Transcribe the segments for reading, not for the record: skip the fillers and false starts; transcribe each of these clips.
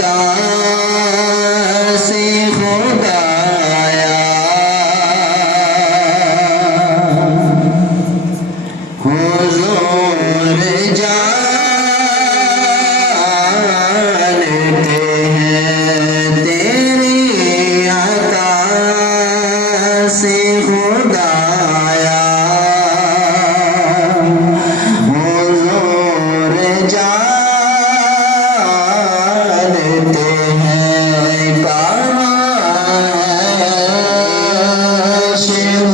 عطا سے خدایا حضور جانتے ہیں تیری عطا سے خدایا حضور جانتے ہیں کہاں ہے شیخ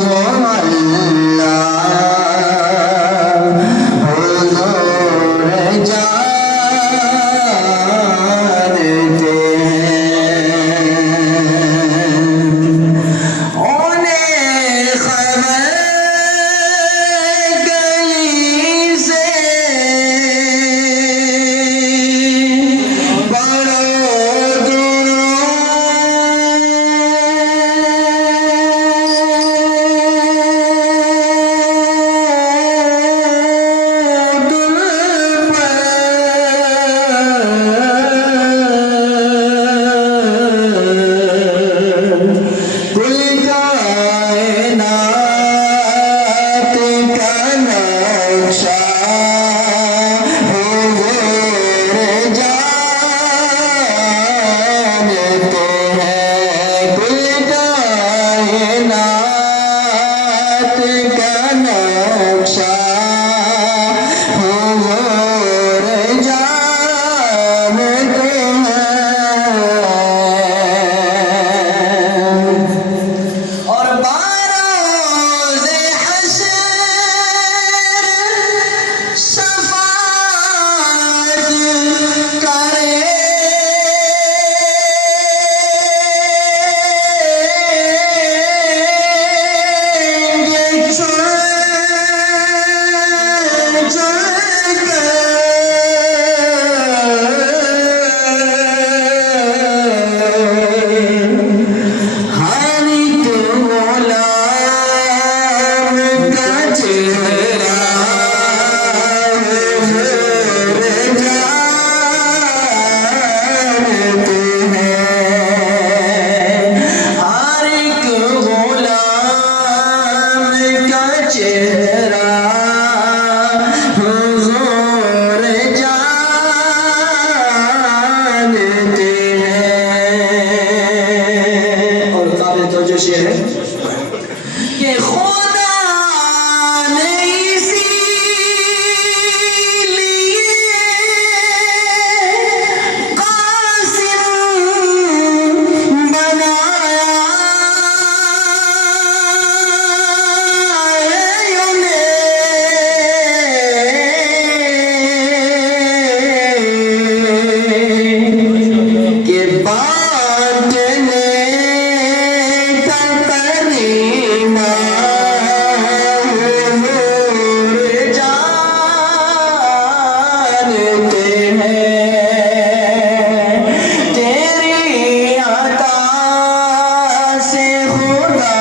اللہ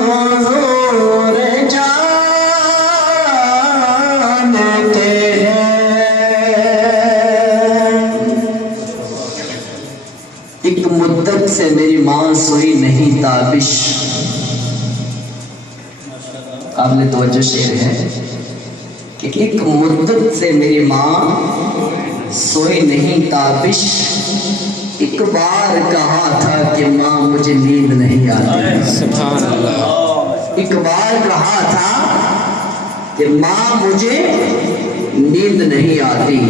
حضور جانتے ایک مدت سے میری ماں سوئی نہیں تابش. قابل توجہ شعر ہے کہ ایک مدت سے میری ماں سوئی نہیں تابش. ایک بار کہا تھا کہ ماں مجھے نیند نہیں آتی. سبحان اللہ. ایک بار کہا تھا کہ ماں مجھے نیند نہیں آتی.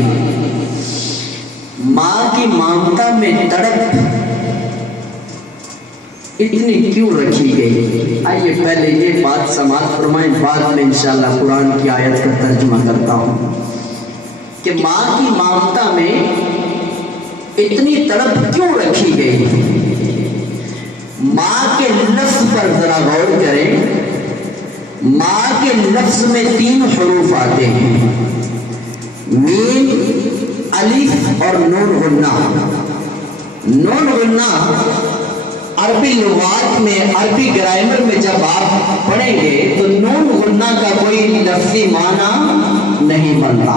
ماں کی ممتا میں تڑپ اتنی کیوں رکھی گئی؟ آئیے پہلے یہ بات سماعت فرمائیں، بعد میں انشاءاللہ قرآن کی آیت کا ترجمہ کرتا ہوں کہ ماں کی ممتا میں اتنی تڑپ کیوں رکھی گئی. ماں کے لفظ پر ذرا غور کریں. ماں کے لفظ میں 3 حروف آتے ہیں، میم، الف اور نون غنہ. نون غنہ عربی لغات میں، عربی گرامر میں جب آپ پڑھیں گے تو نون غنہ کا کوئی لفظی معنی نہیں بنتا.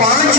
5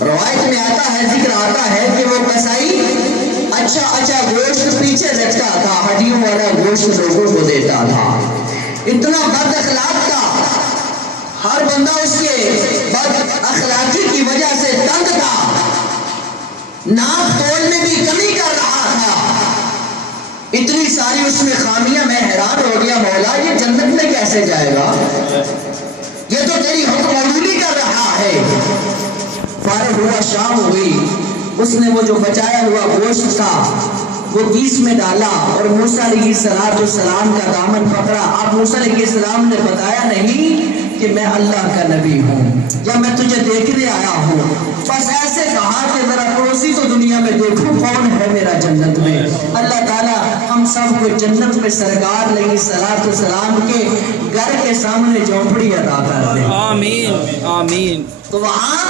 روایت میں آتا ہے، ذکر آتا ہے کہ وہ کسائی اچھا گوشت پیچھے رکھتا تھا، ہڈیوں والا گوشت لوگوں کو دیتا تھا. اتنا بد اخلاق تھا، ہر بندہ اس کے بد اخلاقی کی وجہ سے تنگ تھا، ناپ تول میں بھی کمی کر رہا تھا. اتنی ساری اس میں خامیاں، میں حیران ہو گیا، مولا یہ جنت میں کیسے جائے گا؟ یہ تو تیری حکم عمولی کر رہا ہے. فارغ ہوا، شام ہوئی، اس نے وہ جو بچایا ہوا گوشت تھا وہ کیس میں ڈالا اور موسیٰ علیہ السلام کا دامن پکڑا. اب موسیٰ علیہ السلام نے بتایا نہیں کہ میں اللہ کا نبی ہوں یا میں تجھے دیکھنے آیا ہوں، بس ایسے کہا کہ ذرا پڑوسی تو دنیا میں دیکھو کون ہے میرا جنت میں. اللہ تعالیٰ ہم سب کو جنت میں سرکار علیہ السلام کے گھر کے سامنے جھونپڑی عطا کر دے. آمین آمین. تو وہاں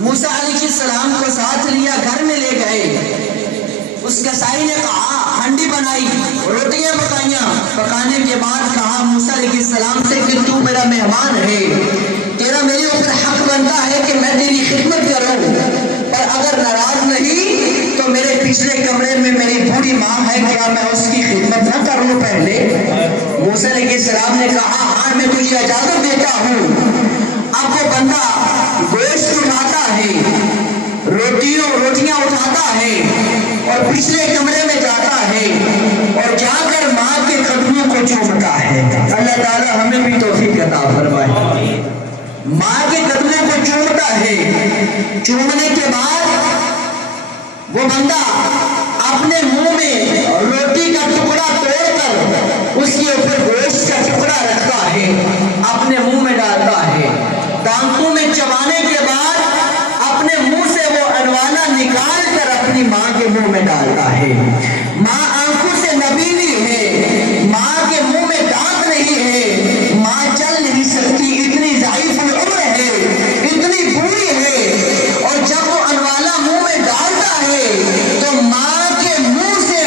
موسیٰ علیہ السلام کو ساتھ لیا، گھر میں لے گئے. اس کسائی نے کہا، ہنڈی بنائی، روٹیاں پکانے کے بعد کہا موسیٰ علیہ السلام سے کہ تو میرا مہمان ہے، تیرا میرے اوپر حق بنتا ہے کہ میں تیری خدمت کروں، پر اگر ناراض نہیں تو میرے پچھلے کمرے میں میری بوڑھی ماں ہے، کیا میں اس کی خدمت نہ کر لوں پہلے؟ موسیٰ علیہ السلام نے کہا ہاں میں تجھے اجازت دیتا ہوں. اب وہ بندہ گوشت اٹھاتا ہے، روٹیاں اٹھاتا ہے اور پچھلے کمرے میں جاتا ہے اور جا کر ماں کے قدموں کو چومتا ہے. اللہ تعالیٰ ہمیں بھی توفیق عطا فرمائے. ماں کے قدموں کو چومتا ہے. چومنے کے بعد وہ بندہ اپنے منہ میں روٹی کا ٹکڑا توڑ کر اس کے اوپر گوشت کا ٹکڑا رکھتا ہے، اپنے منہ میں ڈالتا ہے. دانتوں میں چبانے کے بعد اپنے منہ سے وہ انوالا نکال کر اپنی ماں کے منہ میں ڈالتا ہے. ماں آنکھوں سے نبیلی ہے، ماں کے منہ میں دانت نہیں ہے، ماں چل نہیں سکتی، اتنی ضعیف العمر ہے، اتنی بوڑھی ہے، اور جب وہ انوالا منہ میں ڈالتا ہے تو ماں کے منہ سے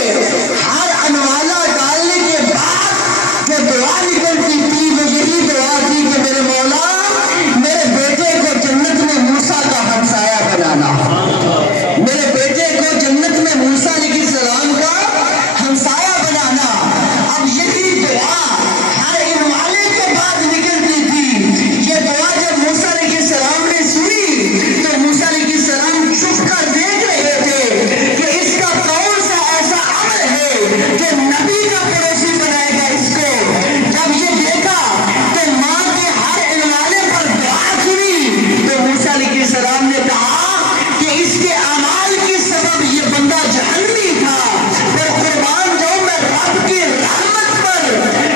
ہر انوالا ڈالنے کے بعد جو دعا نکلتی تھی وہ یہی دعا تھی کہ میرے مولا میرے بیٹے کو جنت میں موسیٰ کا ہمسایہ بنانا، میرے بیٹے کو جنت میں موسیٰ علیہ السلام کا ہمسایہ بنانا. اب یہی دعا ہر انوالے کے بعد نکلتی تھی. یہ دعا جب موسیٰ علیہ السلام نے سنی تو موسیٰ علیہ السلام چھپ کر دیکھ رہے تھے کہ اس کا کون سا ایسا عمل ہے کہ نبی کا پڑوسی بنائے گا اس کو. جب یہ دیکھا کہ ماں کے ہر انوالے پر دعا سنی تو موسیٰ علیہ السلام نے کہا کہ اس کے اعمال کے سبب یہ بندہ جہنمی تھا، پر قربان جاؤں میں رب کی رحمت پر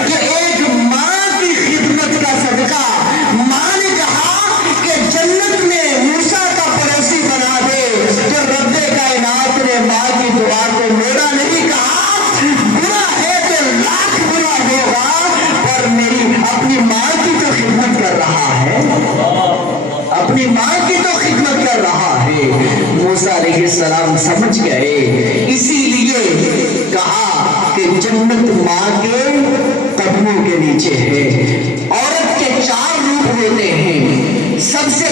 کہ ایک ماں کی خدمت کا صدقہ ماں نے کہا کہ جنت میں موسیٰ کا پڑوسی بنا دے. تو رب کائنات نے ماں کی دعا کو میرا نہیں کہا، برا ہے تو لاکھ برا ہوگا، پر میری اپنی ماں کی تو خدمت کر رہا ہے، اپنی ماں کی تو خدمت کر رہا ہے. موسیٰ علیہ السلام سمجھ گئے، اسی لیے کہا کہ جنت ماں کے قدموں کے نیچے ہے. عورت کے 4 روپ ہوتے ہیں. سب سے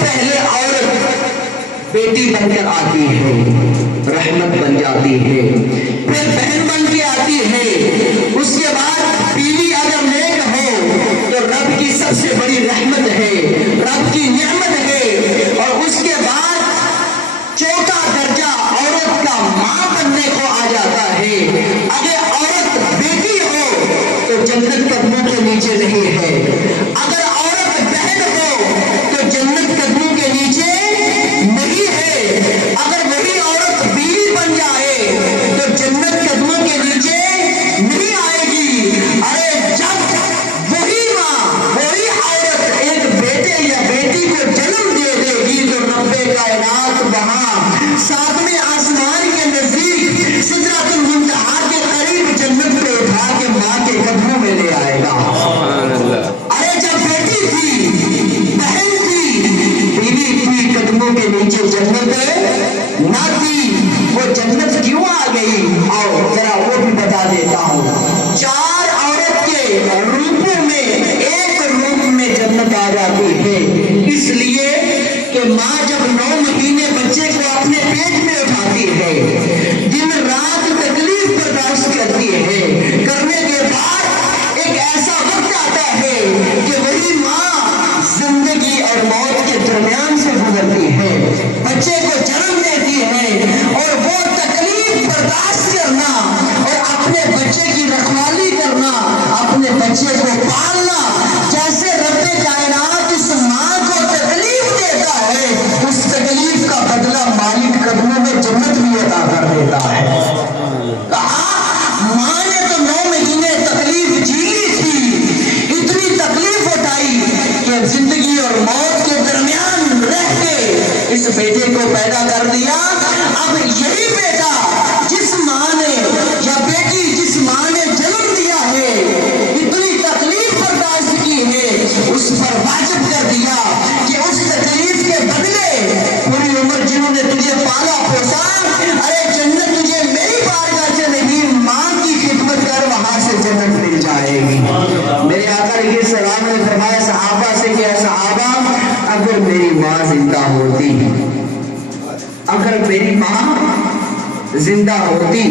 پہلے عورت بیٹی بن کر آتی ہے، رحمت بن جاتی ہے، پھر بہن بن کے آتی ہے، اس کے بعد بیوی اگر نیک ہو تو رب کی سب سے بڑی رحمت ہے، رب کی نعمت ہے، اور اس کے بعد چوتھا درجہ عورت کا ماں بننے کو آ جاتا ہے. اگر عورت بیٹی ہو تو جنت قدموں کے نیچے نہیں ہے، اگر عورت بہن ہو تو جنت قدموں کے نیچے نہیں ہے، اگر وہی عورت بیوی بن جائے تو جنت قدموں کے نیچے نہیں آئے گی. ارے جب وہی ماں، وہی عورت ایک بیٹے یا بیٹی کو جنم دے دے گی تو رب کائنات وہاں 7ویں آسمان کے نزدیک سدرۃ المنتہا کے قریب جنت پہ اٹھا کے ماں کے قدموں میں لے آئے گا. ارے جب بیٹی تھی، بہن تھی، بیوی تھی، قدموں کے نیچے جنت نہ تھی، وہ جنت کیوں آ گئی؟ آؤ ذرا وہ بھی بتا دیتا ہوں. 4 عورت کے روپوں میں ایک روپ میں جنت آ جاتی ہے، اس لیے کو پیدا کر دیا. اب یہی بیٹا جس ماں نے یا بیٹی جس ماں نے جنم دیا ہے، اتنی تکلیف برداشت کی ہے، اس پر واجب کر دیا کہ اس تکلیف کے بدلے پوری عمر جنہوں نے تجھے پالا پوسا، ارے جنت تجھے میری بارگاہ سے نہیں، ماں کی خدمت کر، وہاں سے جنت مل جائے گی. میرے آقا علیہ السلام نے فرمایا صحابہ سے کہ صحابہ اگر میری ماں زندہ ہوتی، اگر میری ماں زندہ ہوتی،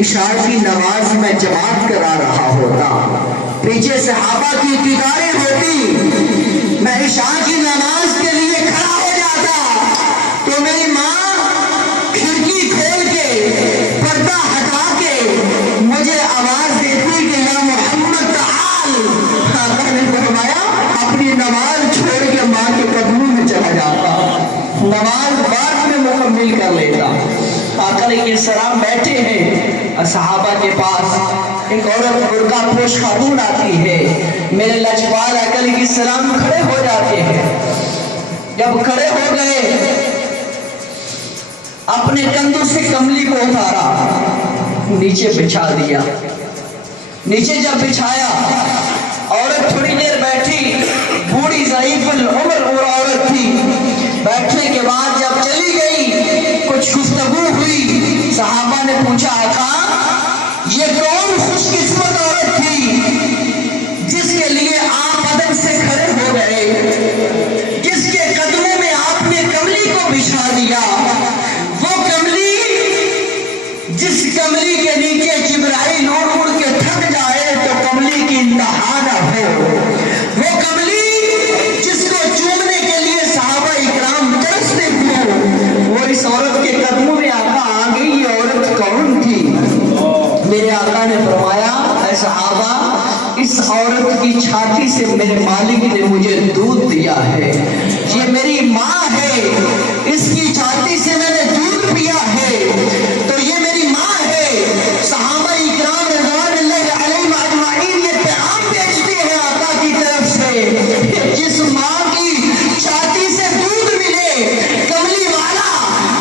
عشاء کی نماز میں جماعت کرا رہا ہوتا، پیچھے صحابہ کی کتاریں ہوتی، میں عشاء کی نماز کے لیے کھڑا ہو جاتا، تو میری ماں کھڑکی کھول کے پردہ ہٹا کے مجھے آواز دیتی کہ یا محمد تعال. آقا نے فرمایا اپنی نماز چھوڑ کے ماں کے قدموں میں چلا جاتا، نماز بعد میں مکمل کر لیتا. آقا علیہ السلام بیٹھے ہیں، صحابہ کے پاس ایک عورت برقع پوش خاتون آتی ہے. میرے لجپال آقا علیہ السلام کھڑے ہو جاتے ہیں. جب کھڑے ہو گئے اپنے کندھوں سے کملی کو اتارا، نیچے بچھا دیا. نیچے جب بچھایا عورت تھوڑی دیر بیٹھی، بوڑھی ضعیف العمر اور عورت تھی. بیٹھنے کے بعد جب چلی گئی کچھ گفتگو ہوئی. صحابہ نے پوچھا آقا یہ کون خوش قسمت عورت تھی جس کے لیے آپ ادب سے کھڑے ہو گئے، جس کے قدموں میں آپ نے کملی کو بچھا دیا. وہ کملی جس کملی کے نیچے جبرائیل اڑ اڑ کے تھک جائے تو کملی کی انتہا نہ ہو. وہ کملی جس کو چومنے کے لیے صحابہ اکرام ترستے ہوں، وہ اس عورت کے قدموں میں آقا آ گئی. یہ عورت کون تھی؟ میرے آقا نے فرمایا اے صحابہ اس عورت کی چھاتی سے میرے مالک نے مجھے دودھ دیا ہے، یہ میری ماں ہے، اس کی چھاتی سے میں نے دودھ پیا ہے، تو یہ میری ماں ہے. صحابہ اکرام رضوان اللہ علیہم اجمعین یہ پیغام بھیجتے ہیں آقا کی طرف سے، جس ماں کی چھاتی سے دودھ ملے، کملی والا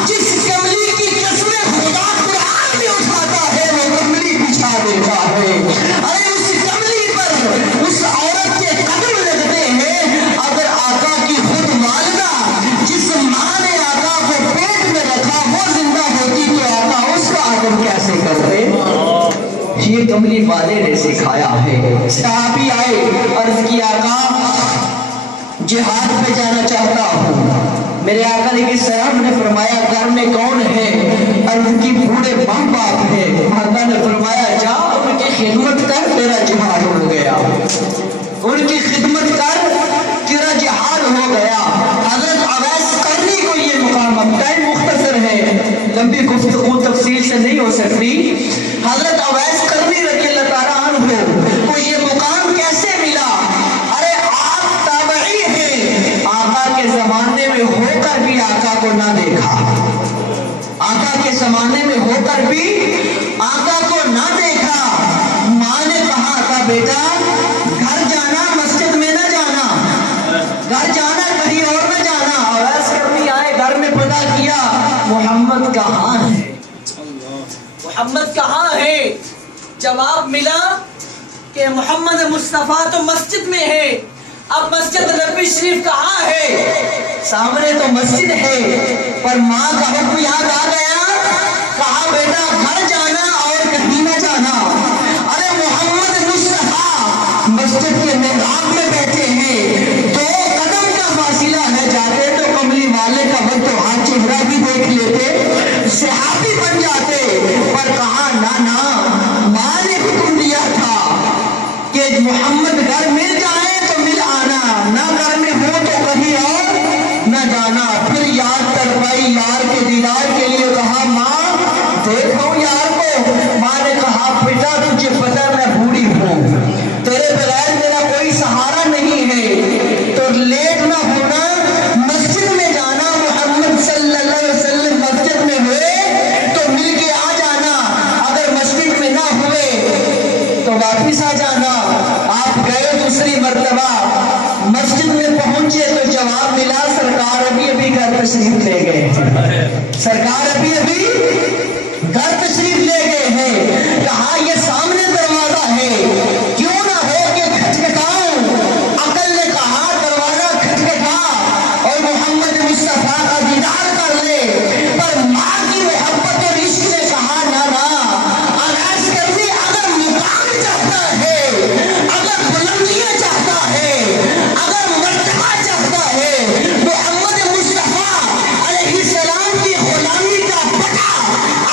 جس کملی کی قسم خدا قرآن میں اٹھاتا ہے وہ کملی بچھا دیتا ہے. ارے اس کملی پر اس عورت کے قدم لگتے ہیں. اگر آقا کی خود والدہ جس ماں نے آقا کو پیٹ میں رکھا وہ زندہ ہوتی تو آقا اس کا ادب کیسے کرتے؟ یہ کملی والے نے سکھایا ہے. صحابی آئے، عرض کی آقا جہاد پہ جانا چاہتا ہوں. میرے آقا علیہ السلام نے فرمایا گھر میں کون ہے؟ عرض کی بوڑھے ماں باپ ہے. آقا نے فرمایا جا ان کی خدمت کر تیرا جہاد ہو گیا، ان کی خدمت کر تیرا جہاد ہو گیا. حضرت اویس قرنی کو یہ مقام، اب ٹائم مختصر ہے، لمبی گفتگو تفصیل سے نہیں ہو سکتی. حضرت اویس قرنی رضی اللہ تعالیٰ عنہ کو یہ مقام کیسے ملا؟ ارے آپ تابعی ہیں، آقا کے زمانے میں ہو کر بھی آقا کو نہ دیکھا، آقا کے زمانے میں ہو کر بھی آقا کو نہ دیکھا. ماں نے کہا تھا بیٹا گھر جانا مسجد میں نہ جانا، گھر جانا کہیں اور نہ جانا. اویس قرنی آئے، گھر میں پتہ کیا محمد کہاں ہے، محمد کہاں ہے؟ جواب ملا کہ محمد مصطفیٰ تو مسجد میں ہے. اب مسجد نبوی شریف کہاں ہے؟ سامنے تو مسجد ہے، پر ماں کا حکم یاد آ گیا. کہا بیٹا گھر جانا اور کہیں نہ جانا. ارے محمد مصطفیٰ مسجد کے محراب میں بیٹھے ہیں، 2 قدم کا فاصلہ ہے، جاتے تو کملی والے کا وقت تو ہاتھ چہرہ بھی دیکھ لیتے، صحابی بن جاتے. پر کہا نہ، ماں نے حکم دیا تھا کہ محمد گھر مل جائے تو مل آنا، نہ گھر میں ہو تو کہیں اور نہ جانا. پھر یاد تڑپائی یار کے دیدار کے لیے، کہا ماں دیکھو یار کو. ماں نے کہا بیٹا تجھے پتہ میں بوڑھی ہوں، تیرے بغیر میرا کوئی سہارا نہیں ہے، تو لیٹ نہ ہونا، مسجد میں جانا، محمد صلی اللہ علیہ وسلم مسجد میں ہوئے تو مل کے آ جانا، اگر مسجد میں نہ ہوئے تو واپس آ جانا. آپ گئے دوسری مرتبہ مسجد میں پہنچے تو جواب ملا سرکار ابھی گھر تشریف لے گئے ہیں، سرکار ابھی ابھی گھر تشریف لے گئے ہیں، کہا یہ سامنے دروازہ ہے، کیوں نہ ہو کہ کھٹکھٹاؤں؟ عقل نے کہا دروازہ کھٹکھٹا اور محمد مصطفیٰ کا دیدار کر لے، پر ماں کی محبت اور عشق نے کہا نہ آغاز کر دی، اگر مقام چاہتا ہے، اگر بلندیاں چاہتا ہے، اگر مرتبہ چاہتا ہے، محمد مصطفیٰ علیہ السلام کی غلامی کا پٹا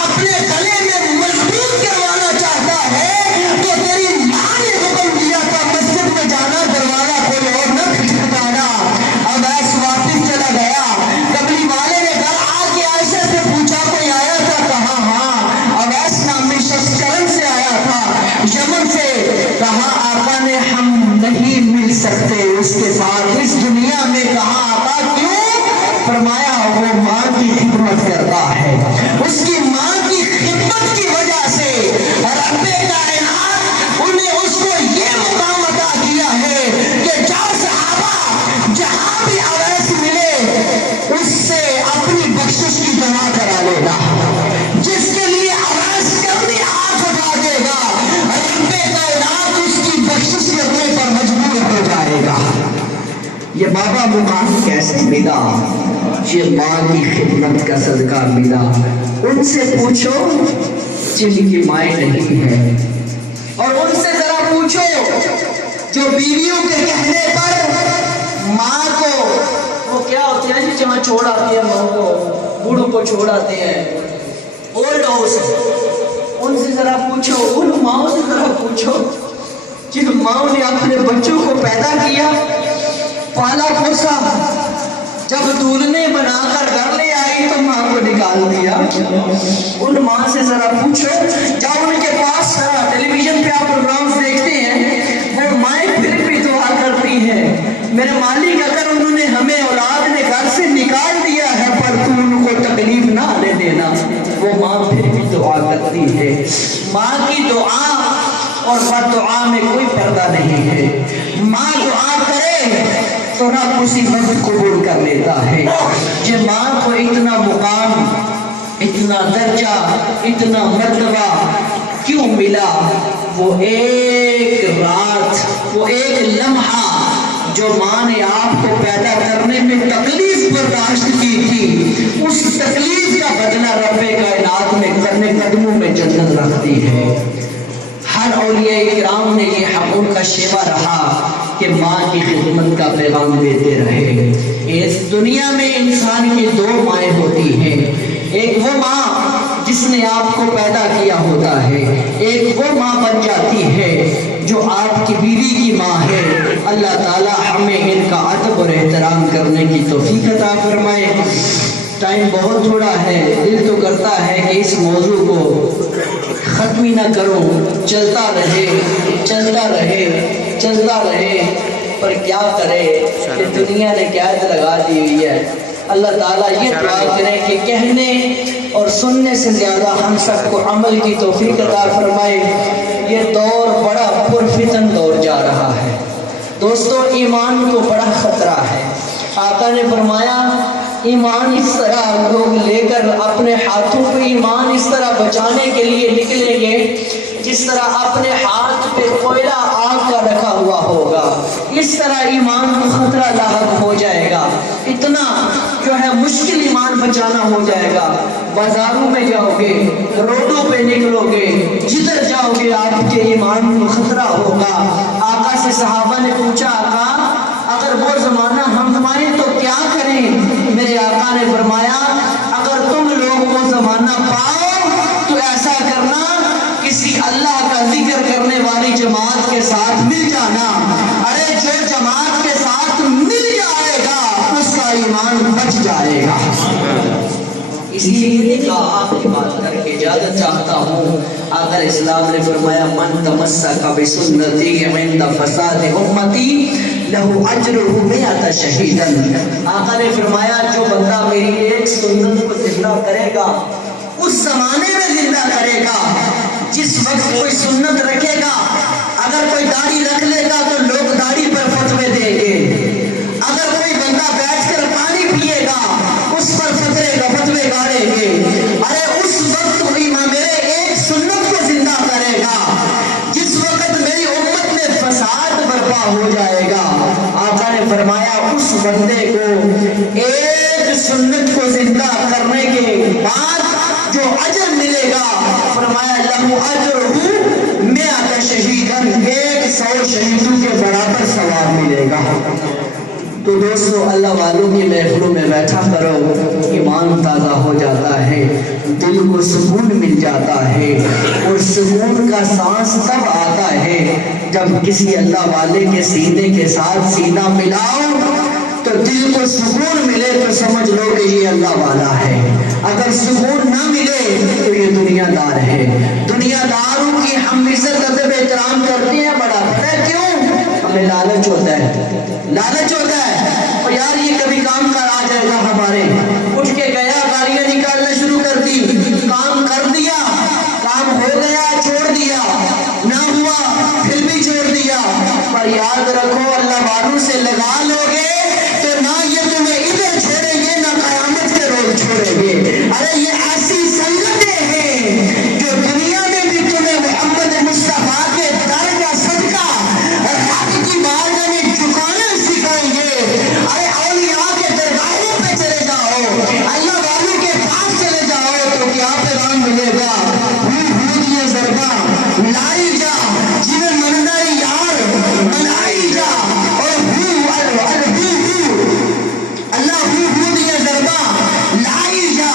اپنے گلے میں مضبوط کروانا چاہتا ہے، تو تیری ماں نے حکم دیا تھا مسجد میں جانا، دروازہ کوئی اور نہ کھٹکھٹانا۔ اویس واپس چلا گیا، قبلی والے نے گھر آ کے عائشہ سے پوچھا کوئی آیا تھا؟ کہا ہاں، اویس نامی شخص کرم سے آیا تھا، یمن سے۔ کہا آقا نے ہم نہیں مل سکتے اس کے ساتھ اس دنیا میں۔ کہا آقا کیوں؟ فرمایا وہ ماں کی خدمت کرتا ہے، اس کی ماں کی خدمت کی وجہ سے رب کائنات انہیں اس کو یہ مقام عطا کیا ہے کہ جب صحابہ جہاں بھی اویس ملے اس سے اپنی بخشش کی دعا کرا لے گا، جس کے لیے اویس کبھی ہاتھ اٹھا دے گا رب کائنات اس کی بخشش کرنے پر مجبور ہو جائے گا۔ یہ بابا مقام کیسے ملا؟ یہ ماں کی خدمت کا صدقہ ملا۔ ان سے پوچھو جن کی مائیں نہیں ہیں، اور ان سے ذرا پوچھو جو بیویوں کے کہنے پر ماں کو، وہ کیا ہوتے ہیں جہاں چھوڑ آتی ہے ماں کو، بوڑھوں کو چھوڑ آتے ہیں، اولڈ ہاؤس، ان سے ذرا پوچھو، ان ماؤں سے ذرا پوچھو جن ماؤں نے اپنے بچوں کو پیدا کیا، پالا پوسا، جب دولنے بنا کر گھر لے آئی تو ماں کو نکال دیا۔ ان ماں سے ذرا پوچھو جب ان کے پاس ٹیلی ویژن پہ آپ پروگرامز دیکھتے ہیں، وہ مائیں پھر بھی دعا کرتی ہیں، میرے مالک اگر انہوں نے ہمیں اولاد نے گھر سے نکال دیا ہے پر تو ان کو تکلیف نہ آنے دینا، وہ ماں پھر بھی دعا کرتی ہے۔ ماں کی دعا اور بد دعا میں کوئی پردہ نہیں ہے۔ ماں دعا کرے تو رب اسی وقت قبول کر لیتا ہے۔ یہ ماں کو اتنا مقام، اتنا درجہ، اتنا مرتبہ کیوں ملا؟ وہ ایک رات، وہ ایک لمحہ جو ماں نے آپ کو پیدا کرنے میں تکلیف برداشت کی تھی، اس تکلیف کا بدلہ رب کائنات میں کرنے قدموں میں جنت رکھتی ہے۔ ہر اولیاء کرام نے یہ حق ان کا شیوا رہا کہ ماں کی خدمت کا پیغام دیتے رہے۔ اس دنیا میں انسان کی دو مائیں ہوتی ہیں، ایک وہ ماں جس نے آپ کو پیدا کیا ہوتا ہے، ایک وہ ماں بن جاتی ہے جو آپ کی بیوی کی ماں ہے۔ اللہ تعالی ہمیں ان کا ادب اور احترام کرنے کی توفیق عطا فرمائے۔ ٹائم بہت تھوڑا ہے، دل تو کرتا ہے کہ اس موضوع کو ختم ہی نہ کروں، چلتا رہے چلتا رہے چلتا رہے، پر کیا کرے کہ دنیا نے قید لگا دی ہوئی ہے۔ اللہ تعالیٰ یہ دعا کرے کہ کہنے اور سننے سے زیادہ ہم سب کو عمل کی توفیق عطا فرمائے۔ یہ دور بڑا پرفتن دور جا رہا ہے دوستو، ایمان کو بڑا خطرہ ہے۔ آقا نے فرمایا ایمان اس طرح لوگ لے کر اپنے ہاتھوں پہ ایمان اس طرح بچانے کے لیے نکلیں گے جس طرح اپنے ہاتھ پہ کوئلہ آگ کا رکھا ہوا ہوگا، اس طرح ایمان کو خطرہ لاحق ہو جائے گا۔ اتنا جو ہے مشکل ایمان بچانا ہو جائے گا۔ بازاروں میں جاؤ گے، روڈوں پہ نکلو گے، جدھر جاؤ گے آپ کے ایمان کو خطرہ ہوگا۔ آقا سے صحابہ نے پوچھا آقا اگر وہ زمانہ ہم پائیں تو کیا کریں؟ میرے آقا نے فرمایا اگر تم لوگ وہ زمانہ پاؤ تو ایسا کرنا، کسی اللہ کا ذکر کرنے والی جماعت کے ساتھ مل جانا۔ ارے جو جماعت کے ساتھ مل جائے گا اس کا ایمان بچ جائے گا۔ اسی لیے آخری بات کر کے اجازت چاہتا ہوں۔ آقا اسلام نے فرمایا من تمسک بسنتی عند فساد امتی لہو اجرہ مئۃ شہیدا۔ آقا نے فرمایا جو بندہ میری ایک سنت کو زندہ کرے گا، اس زمانے میں زندہ کرے گا جس وقت کوئی سنت رکھے گا، اگر کوئی داڑھی رکھ لے گا تو لوگ داڑھی پر فتوے دیں گے، اگر کوئی بندہ بیٹھ کر پانی پیے گا اس ملے گا۔ تو دوستو اللہ والوں کی محفلوں میں بیٹھا کرو، ایمان تازہ ہو جاتا ہے، دل کو سکون مل جاتا ہے، اور سکون کا سانس تب آتا ہے جب کسی اللہ والے کے سینے کے ساتھ سینہ ملاؤ تو دل کو سکون ملے تو سمجھ لو کہ یہ اللہ والا ہے۔ اگر سکون نہ ملے تو یہ دنیا دار ہے۔ دنیا داروں کی ہم عزت ادب احترام کرتے ہیں، بڑا پتہ ہے کیوں؟ ہمیں لالچ ہوتا ہے، لالچ ہوتا ہے، اور یار یہ کبھی کام کر آ جائے گا ہمارے، اٹھ کے گیا گاڑیاں نکالنا شروع کر دی، کام کر دیا، کام ہو گیا چھوڑ دیا، نہ ہوا پھر بھی چھوڑ دیا۔ پر یاد رکھو اللہ والوں سے لگا لو گے تو نہ یہ تمہیں ادھر چھوڑیں گے نہ قیامت کے روز چھوڑیں گے۔ ارے یہ ایسی سنگتیں ہیں جو دنیا میں بھی تمہیں محمد مصطفیٰ کے در کا صدقہ حق کی بارگاہ میں جھکانا سکھائیں گے۔ ارے اولیاء کے درباروں پہ چلے جاؤ، اللہ والوں کے پاس چلے جاؤ تو کیا پیغام ملے گا؟ یہ ضربہ لائی جا جنہیں منظر یار بنائی جا، اور اللہ یہ ضربہ لائی جا،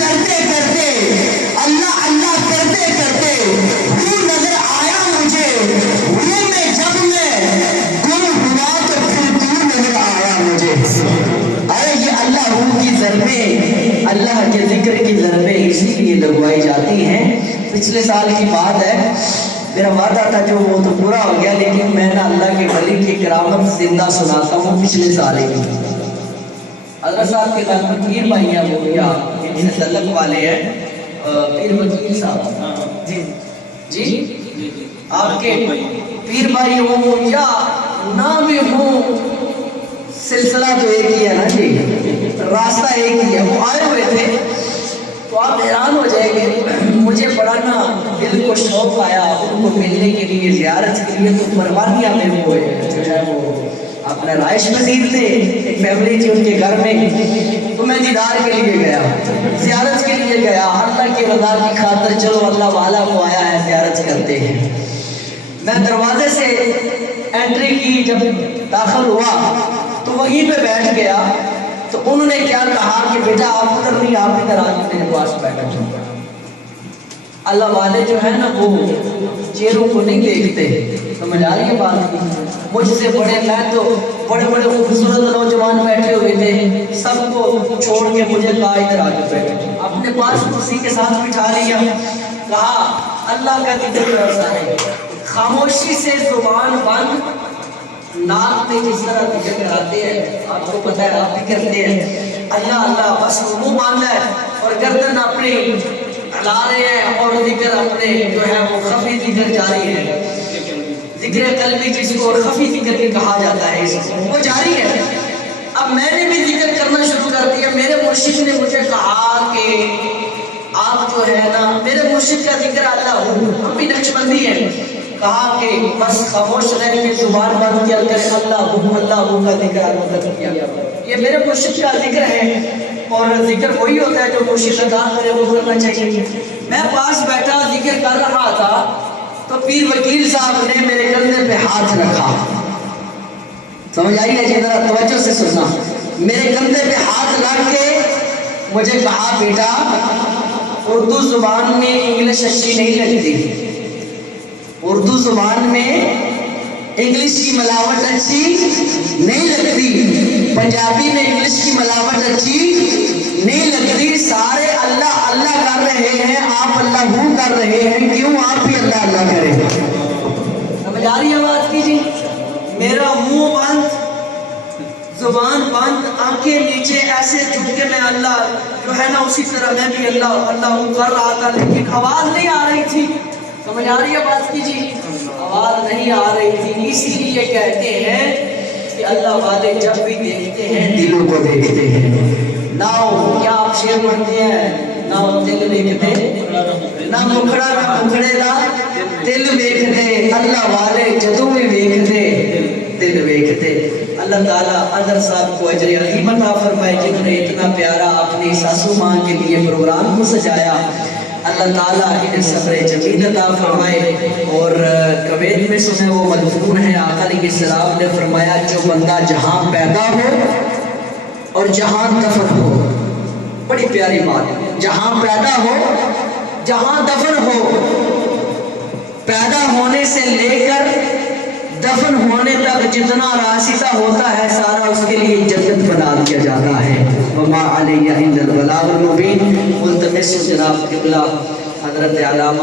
کرتے کرتے اللہ اللہ کرتے کرتے نظر آیا مجھے، میں جب میں گم ہوا تو پھر نظر آیا مجھے۔ ارے یہ اللہ کی ضربیں، اللہ کے ذکر کی ضربیں اسی لیے لگوائی جاتی ہیں۔ پچھلے سال کی بات ہے، میرا وعدہ تھا جو وہ تو پورا ہو گیا، لیکن میں نہ اللہ کے ولی کی کرامت زندہ سناتا ہوں پچھلے سال ہی۔ حضرت صاحب کے گھر پر پیر بھائی ہیں، وہ یا تلق والے ہیں، پیر وکیل صاحب جی آپ کے پیر بھائی ہوں یا نہ بھی ہوں، سلسلہ تو ایک ہی ہے نا جی، راستہ ایک ہی ہے۔ وہ آئے ہوئے تھے تو آپ حیران ہو جائیں گے، مجھے بڑا نا دل کو شوق آیا ان کو ملنے کے لیے، زیارت کے لیے۔ تو پروانیہ میں وہ جو ہے وہ اپنا رائش پذیر تھے، ایک فیملی تھی ان کے گھر میں، تو میں دیدار کے لیے گیا، زیارت کے لیے گیا، اللہ کی رضا کی خاطر چلو اللہ والا کو آیا ہے زیارت کرتے ہیں۔ میں دروازے سے انٹری کی، جب داخل ہوا تو وہیں پہ بیٹھ گیا، تو انہوں نے کیا کہا کہ بیٹا آپ ادھر نہیں، آپ ادھر آ کے میرے پاس بیٹھو۔ اللہ والے جو ہے نا وہ چہروں کو نہیں دیکھتے، سمجھ آ رہی ہے بات؟ مجھ سے بڑے، میں تو بڑے بڑے خوبصورت نوجوان بیٹھے ہوئے تھے، سب کو چھوڑ کے مجھے کہا ادھر آ کے بیٹھو، اپنے پاس کرسی کے ساتھ بٹھا لیا، کہا اللہ کا ذکر کرتا ہے، خاموشی سے زبان بند، ناک میں جس طرح ذکر کراتے ہیں آپ کو پتہ ہے، آپ بھی کرتے ہیں، اللہ اللہ بس منہ باندھا ہے اور گردن اپنی ہلا رہے ہیں، اور ذکر اپنے جو ہے وہ خفی ذکر جاری ہے، ذکر قلبی جس کو خفی ذکر بھی کہا جاتا ہے وہ جاری ہے۔ اب میں نے بھی ذکر کرنا شروع کر دیا۔ میرے مرشد نے مجھے کہا کہ آپ جو ہے نا، میرے مرشد کا ذکر اللہ ہوں، ہم بھی نقشبندی ہیں، کہا کہ بس خاموش رہ کے زبان بند کیا کرے، اللہ ہوں کا ذکر اللہ کیا۔ یہ میرے مرشد کا ذکر ہے، اور ذکر وہی ہوتا ہے جو مرشد ادا کرے وہ کرنا چاہیے۔ میں پاس بیٹھا ذکر کر رہا تھا تو پیر وکیل صاحب نے میرے کندھے پہ ہاتھ رکھا، سمجھ آئی ہے جی؟ ذرا توجہ سے سننا، میرے کندھے پہ ہاتھ رکھ کے مجھے کہا بیٹا اردو زبان میں انگلش اچھی نہیں لگتی، اردو زبان میں انگلش کی ملاوٹ اچھی نہیں لگتی، پنجابی میں انگلش کی ملاوٹ اچھی نہیں لگتی، سارے اللہ اللہ کر رہے ہیں، آپ اللہ ہوں کر رہے ہیں، کیوں آپ بھی اللہ اللہ کریں؟ سمجھ آ رہی ہے بات کی جی؟ میرا منہ بند، زبان بند، آنکھیں نیچے، ایسے جھک کے میں اللہ جو ہے نا اسی طرح میں بھی اللہ اللہ ہوں کر رہا تھا، لیکن آواز نہیں آ رہی تھی۔ سمجھ آ رہی ہے بات کی جی؟ آواز نہیں آ رہی تھی، اسی لیے کہتے ہیں کہ اللہ والے جب بھی دیکھتے ہیں دلوں کو دیکھتے ہیں۔ ناؤ کیا آپ شعر پڑھتے ہیں؟ ناؤ دل دیکھتے نہ مکھڑا نہ مکھڑے دا دل دیکھتے، اللہ والے جدوں بھی دیکھتے دل دیکھتے۔ اللہ تعالیٰ اظہر صاحب کو اجر عظیم عطا فرمائے، جنہوں نے اتنا پیارا اپنی ساسو ماں کے لیے پروگرام کو سجایا۔ اللہ تعالیٰ انہیں صبر جمیل عطا فرمائے. اور کویت میں سنے وہ مدفون ہے. آقا علیہ السلام نے فرمایا جو بندہ جہاں پیدا ہو اور جہاں دفن ہو, بڑی پیاری بات ہے, جہاں پیدا ہو جہاں دفن ہو, پیدا ہونے سے لے کر دفن ہونے تک جتنا راستہ ہوتا ہے سارا اس کے لیے جنت بنا دیا جاتا ہے. وما علیہ الا البلاغ المبین. ملتمس جناب قبلہ حضرت علامہ